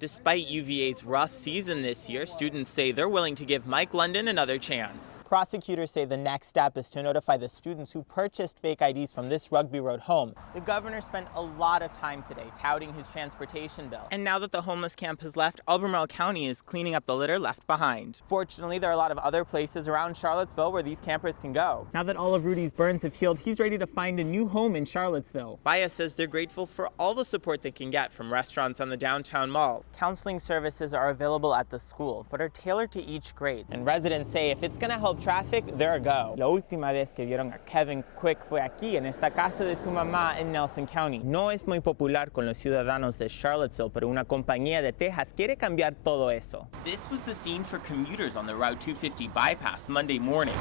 Despite UVA's rough season this year, students say they're willing to give Mike London another chance. Prosecutors say the next step is to notify the students who purchased fake IDs from this Rugby Road home. The governor spent a lot of time today touting his transportation bill. And now that the homeless camp has left, Albemarle County is cleaning up the litter left behind. Fortunately, there are a lot of other places around Charlottesville where these campers can go. Now that all of Rudy's burns have healed, he's ready to find a new home in Charlottesville. Bias says they're grateful for all the support they can get from restaurants on the downtown mall. Counseling services are available at the school, but are tailored to each grade. And residents say if it's gonna help traffic, they're a go. La última vez que vieron a Kevin Quick fue aquí, en esta casa de su mamá en Nelson County. No es muy popular con los ciudadanos de Charlottesville, pero una compañía de Texas quiere cambiar todo eso. This was the scene for commuters on the Route 250 bypass Monday morning.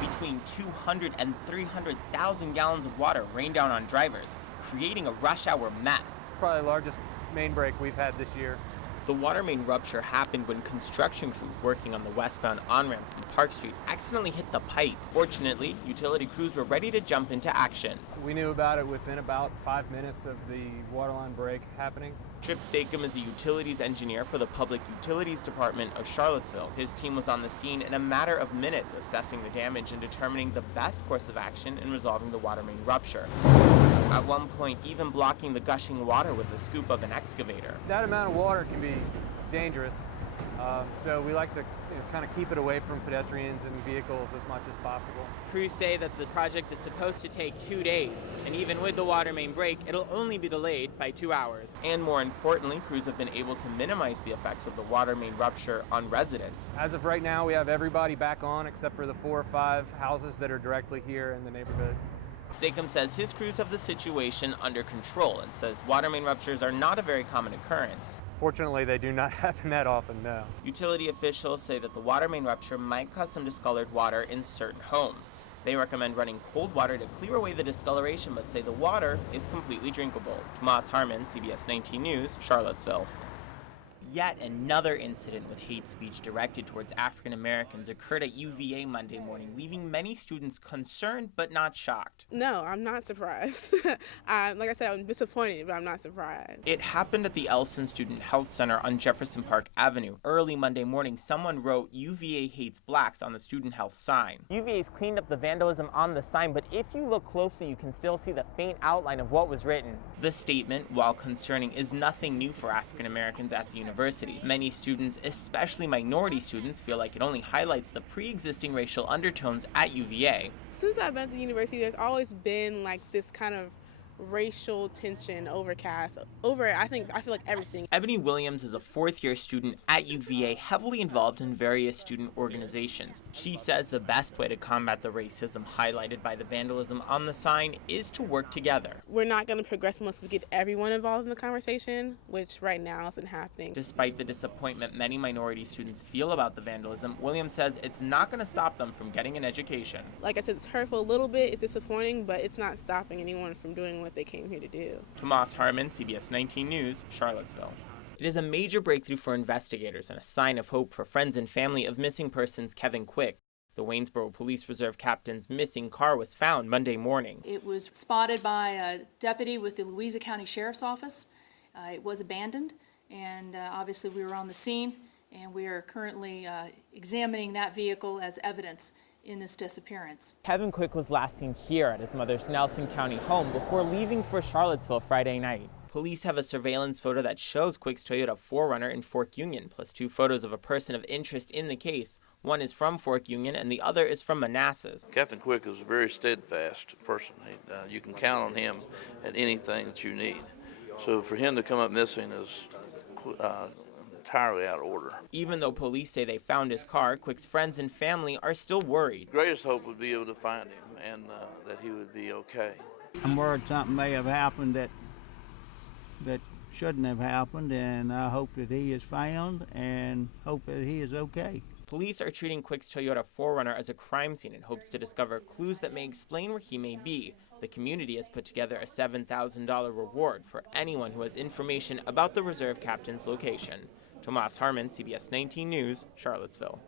Between 200 and 300,000 gallons of water rained down on drivers, creating a rush hour mess. Probably the largest main break we've had this year. The water main rupture happened when construction crews working on the westbound on-ramp from Park Street accidentally hit the pipe. Fortunately, utility crews were ready to jump into action. We knew about it within about 5 minutes of the waterline break happening. Trip Stakem is a utilities engineer for the Public Utilities Department of Charlottesville. His team was on the scene in a matter of minutes, assessing the damage and determining the best course of action in resolving the water main rupture. At one point, even blocking the gushing water with the scoop of an excavator. That amount of water can be dangerous, so we like to kind of keep it away from pedestrians and vehicles as much as possible. Crews say that the project is supposed to take 2 days, and even with the water main break, it'll only be delayed by 2 hours. And more importantly, crews have been able to minimize the effects of the water main rupture on residents. As of right now, we have everybody back on except for the 4 or 5 houses that are directly here in the neighborhood. Stakem says his crews have the situation under control and says water main ruptures are not a very common occurrence. Fortunately, they do not happen that often, no. Utility officials say that the water main rupture might cause some discolored water in certain homes. They recommend running cold water to clear away the discoloration, but say the water is completely drinkable. Tomás Harmon, CBS 19 News, Charlottesville. Yet another incident with hate speech directed towards African Americans occurred at UVA Monday morning, leaving many students concerned but not shocked. No, I'm not surprised. Like I said, I'm disappointed, but I'm not surprised. It happened at the Elson Student Health Center on Jefferson Park Avenue. Early Monday morning, someone wrote UVA hates blacks on the student health sign. UVA's cleaned up the vandalism on the sign, but if you look closely, you can still see the faint outline of what was written. The statement, while concerning, is nothing new for African Americans at the university. Many students, especially minority students, feel like it only highlights the pre-existing racial undertones at UVA. Since I've been at the university, there's always been like this kind of racial tension over I feel like everything. Ebony Williams is a fourth-year student at UVA, heavily involved in various student organizations. She says the best way to combat the racism highlighted by the vandalism on the sign is to work together. We're not going to progress unless we get everyone involved in the conversation, which right now isn't happening. Despite the disappointment many minority students feel about the vandalism, Williams says it's not going to stop them from getting an education. Like I said, it's hurtful a little bit, it's disappointing, but it's not stopping anyone from doing what they came here to do. Tomás Harmon, CBS 19 News, Charlottesville. It is a major breakthrough for investigators and a sign of hope for friends and family of missing persons Kevin Quick. The Waynesboro Police Reserve Captain's missing car was found Monday morning. It was spotted by a deputy with the Louisa County Sheriff's Office. It was abandoned, and obviously we were on the scene, and we are currently examining that vehicle as evidence in this disappearance. Kevin Quick was last seen here at his mother's Nelson County home before leaving for Charlottesville Friday night. Police have a surveillance photo that shows Quick's Toyota 4Runner in Fork Union, plus 2 photos of a person of interest in the case. One is from Fork Union and the other is from Manassas. Captain Quick is a very steadfast person. You can count on him at anything that you need. So for him to come up missing is entirely out of order. Even though police say they found his car, Quick's friends and family are still worried. Greatest hope would be able to find him and that he would be okay. I'm worried something may have happened that shouldn't have happened, and I hope that he is found and hope that he is okay. Police are treating Quick's Toyota 4Runner as a crime scene in hopes to discover clues that may explain where he may be. The community has put together a $7,000 reward for anyone who has information about the reserve captain's location. Tomás Harmon, CBS 19 News, Charlottesville.